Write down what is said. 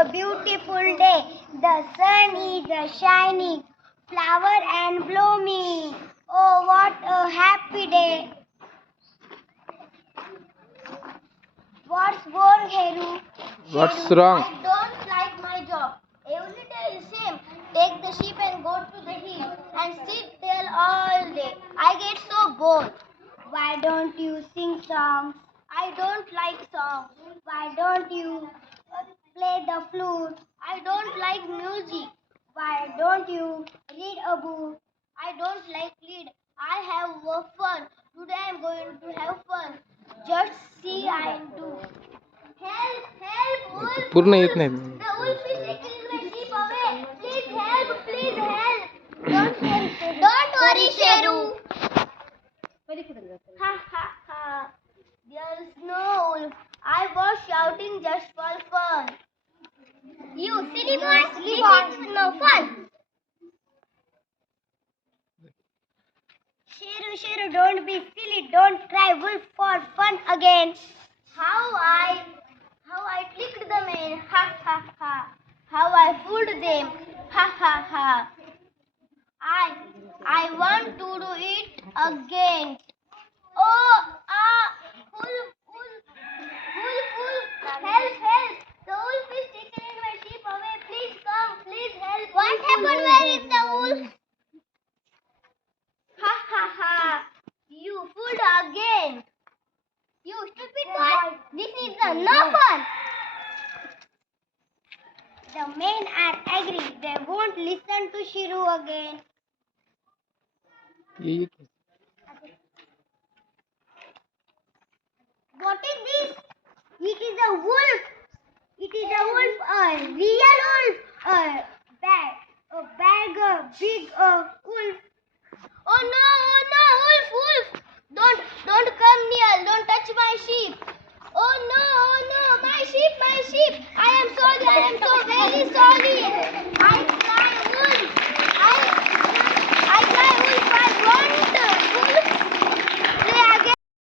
a beautiful day. The sun is shining, flower and blooming. Oh, what a happy day. What's wrong, Heru? What's wrong? I don't like my job. Every day is same. Take the sheep and go to the hill and sit there all day. I get so bored. Why don't you sing songs? I don't like songs. Why don't you play the flute? I don't like music. Why don't you read a book? I don't like read. I have fun. Today I am going to have fun. Just see I do. Help! Help! Wolf! पूर्ण येत नाही. The wolf is taking my sheep away. Please help! Please help! Don't worry, Sheru. Ha ha ha! There is no wolf. I was shouting just for fun. You silly boy! This is no fun. Sheru, don't be silly. Don't cry wolf for fun again. How I tricked the men. Ha ha ha. How I fooled them. Ha ha ha. I want to do it again. Oh, wolf, help. The wolf is taking my sheep away. Please come, please help. What happened? Where is the wolf? Ha ha ha. You fooled again. You stupid boy. This is no fun. The men are angry. They won't listen to Shiru again. What is this? It is a wolf. It is a wolf, a real wolf, a big wolf.